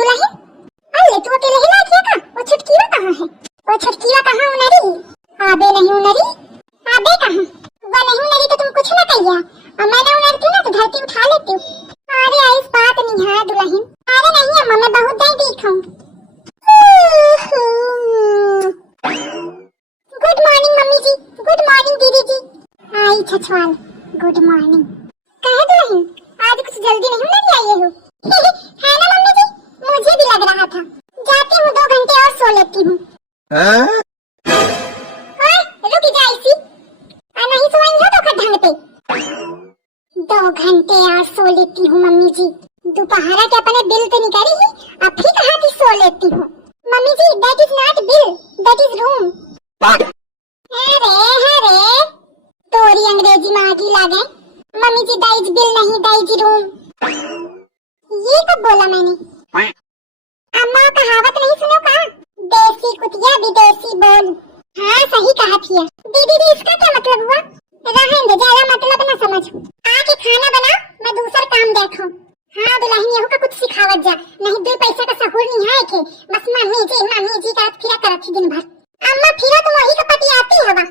दुल्हन अल्ले तू अकेले ही लायक है का? वो छुटकीवा कहाँ है? वो छुटकीवा कहाँ उनरी? आबे नहीं उनरी, आबे कहाँ? वो नहीं उनरी तो तुम कुछ ना कहिया, और मैं ना उनरती ना तो धरती उठा लेती हूँ। अरे इस बात नहीं है दुल्हन। अरे नहीं अम्मा मैं बहुत देर दिखाऊंगी। गुड मॉर्निंग मम्मी जी, गुड मॉर्निंग दीदी जी। आई छछवाल, गुड मॉर्निंग। कहे दुल्हन आज कुछ जल्दी नहीं उनरी आई हो? है ना मम्मी जी, मुझे भी लग रहा था। जाती हूँ 2 घंटे और सो लेती हूँ। रुक जा इसी, नहीं सोएंगी हो तो ढंग पे। 2 घंटे और सो लेती हूँ मम्मी जी। दोपहरा के अपने बिल तो नहीं करी ही, अब भी कहा कि सो लेती हूँ। Mummy ji that is not bill, that is room. अरे तोरी अंग्रेजी मागी लागे। Mummy ji that is bill नहीं, दैट इज रूम। ये कब बोला मैंने? अम्मा कहावत नहीं सुनो का? देसी कुतिया विदेशी बोल। हाँ सही कहा थी। दीदी इसका क्या मतलब हुआ? रहने दे, ज्यादा मतलब न समझ। आके खाना बना, मैं दूसरा काम देखूं। हाँ दुल्हन यहू का कुछ सिखावत जा, नहीं 2 पैसा का सहूर नहीं है के। बस मम्मी जी करत फिरा करत दिन भर। अम्मा फिरा तुम वही का पति आती हवा।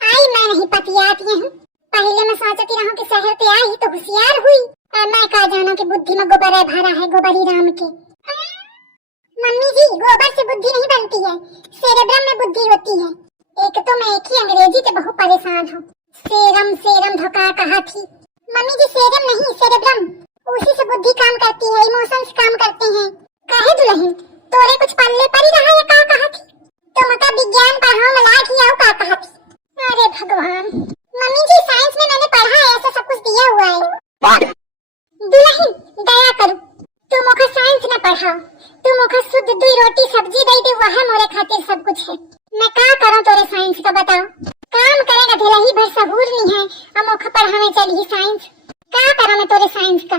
आई मैं नहीं पतियाती हूँ। पहले मैं सोचती रहूं कि शहर पे आई तो होशियार हुई, और मैं कहा जाना कि बुद्धि में गोबर भरा है, गोबरी राम के। मम्मी जी गोबर से बुद्धि नहीं बनती है, सेरेब्रम में बुद्धि होती है। एक तो मैं एक ही अंग्रेजी से बहुत परेशान हूँ। सेरम धोखा कहा थी। मम्मी जी सेरम नहीं सेरेब्रम, उसी से बुद्धि काम करती है, इमोशंस काम करते हैं। काहे दुल्हन तोरे कुछ पल्ले पर ही रहा है का कहा थी? तुम का विज्ञान पढ़ाओ में लायक ही आओ का कहा थी? अरे भगवान मम्मी जी साइंस में मैंने पढ़ा है, ऐसा सब कुछ दिया हुआ है। दुल्हन दया करो, तुम ओखा साइंस न पढ़ाओ, तुम ओखा शुद्ध 2 रोटी सब्जी दे दे, वह मोरे खातिर सब कुछ है। मैं क्या करूं तोरे साइंस का बताओ? काम करेगा ढेला भर सहूर नहीं है, हम ओखा पढ़ाने चली साइंस। क्या करूं मैं तोरे साइंस का?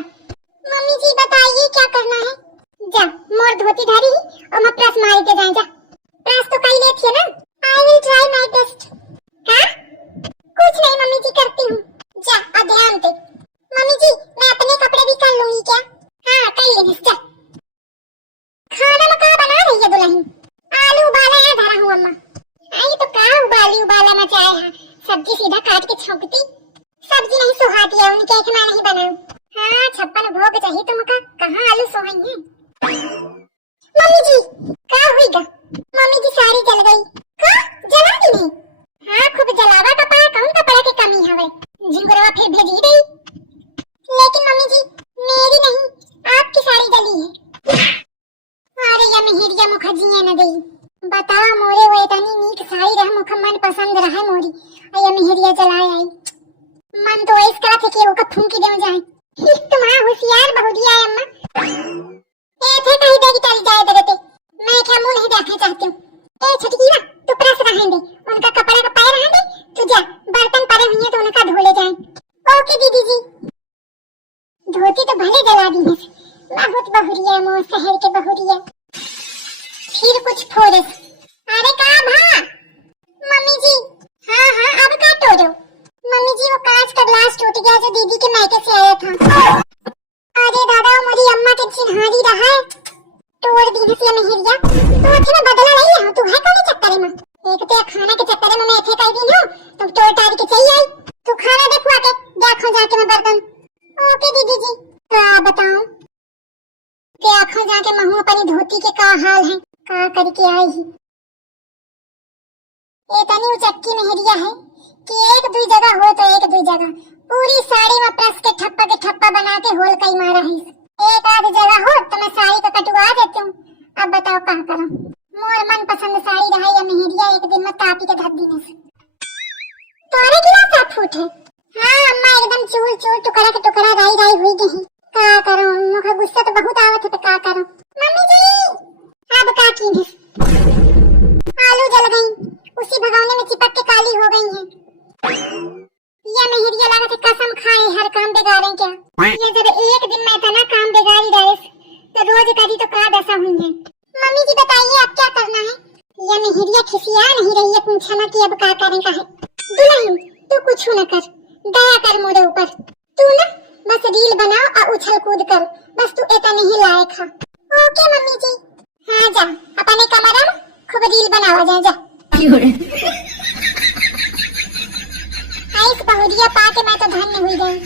मम्मी जी बताइए क्या करना है? जा मोर धोती धारी और मैं प्रेस मारी के जाए। जा प्रेस तो कई लेती है ना। I will try my best. हाँ कुछ नहीं मम्मी जी करती हूँ। जा और ध्यान दे। मम्मी जी मैं अपने कपड़े भी कर लूंगी क्या? हाँ कर लेंगे। जा खाना में क्या बना रही है दुल्हन? आलू उबाला यहाँ धरा हूँ अम्मा। आई तो क्या उबाला मचाए है, सब्जी सीधा काट के छौंकती। सब्जी नहीं सुहाती है उनके, एक मैं नहीं बनाऊं। हाँ 56 भोग चाहिए तुमका, कहाँ आलू सोहई है? मम्मी जी क्या हुईगा? मम्मी जी साड़ी जल गई। का जला दी नहीं? हाँ खूब जलावा कपड़ा, कौन कपड़ा की कमी हवे? झिंगुरवा फिर भेजी गई। लेकिन मम्मी जी मेरी नहीं, आपकी साड़ी जली है। अरे या मेहरिया मुखा जिए न गई। बताओ मोरे वो इतनी नीक साड़ी रह, मुखा मन पसंद रहा मोरी, या मेहरिया जलाए आई। मन तो इसका थे कि ओका फूंकी देव जाए। तुम्हारा होशियार बहुरिया है अम्मा। ऐसे कहीं देगी चली जाए देते, मैं क्या मुंह नहीं देखना चाहती हूँ। ए छटकीरा तू प्रेस रहने दे, उनका कपड़ा का पैर रहने दे, तू जा बर्तन पड़े हुए तो उनका धो ले जाए। ओके दीदी जी। धोती तो भले जला दी है, बहुत बहुरिया मोर शहर के बहुरिया। फिर कुछ फोरस। अरे का भा मम्मी जी? हाँ अब का तोड़ो? मम्मी जी वो कांच का ग्लास टूट गया जो दीदी के मायके से आया था। अरे दादा मेरी अम्मा के चिन्हारी रहा है, तोड़ दी है मेहरिया। तो अच्छे में बदला नहीं है, तू है कौन चक्कर में? एक तो खाना के चक्कर में मैं ऐसे कह दी हूं, तुम तोड़ तारी के चाहिए आई। तू खाना देखवा के देखो जाके मैं बर्तन। ओके दीदी जी। क्या बताऊं के आखिर जाके महू अपनी धोती के का हाल है, का करके आई ही। इतनी उचक्की मेहरिया है कि 1-2 जगह हो तो 1-2 जगह पूरी साड़ी में प्रेस के ठप्पा बना के होल कई मारा है। एक आध जगह हो तो मैं साड़ी का कटवा देती हूँ। अब बताओ क्या करूं? मोर मन पसंद साड़ी रहा या मेहरिया एक दिन में तापी के धर देने से। तोरे गिलास आप फूट है? हाँ अम्मा एकदम चूर टुकड़ा के टुकड़ा राई हुई गई। क्या करूं, मुझे गुस्सा तो बहुत आवत है, तो क्या करूं? मम्मी जी अब का की है? आलू जल गई, उसी भगोने में चिपक के काली हो गई है। या मेहरिया लागत है कसम खाए हर काम बिगाड़े क्या? ये जब एक दिन में इतना काम बिगाड़ी डाले तो रोज करी तो का दशा हुई है। मम्मी जी बताइए अब क्या करना है? या मेहरिया खिसिया नहीं रही है, पूछा ना कि अब क्या करें का है। दुल्हन तू कुछ न कर, दया कर मोरे ऊपर। तू ना बस रील बनाओ और उछल कूद कर, बस तू इतने अपने ही लायक है। ओके मम्मी जी। हाँ जा अपने कमरा में खूब रील बनावा जाए जा। आइस बहुरिया पा के मैं तो धन्य हुई गई।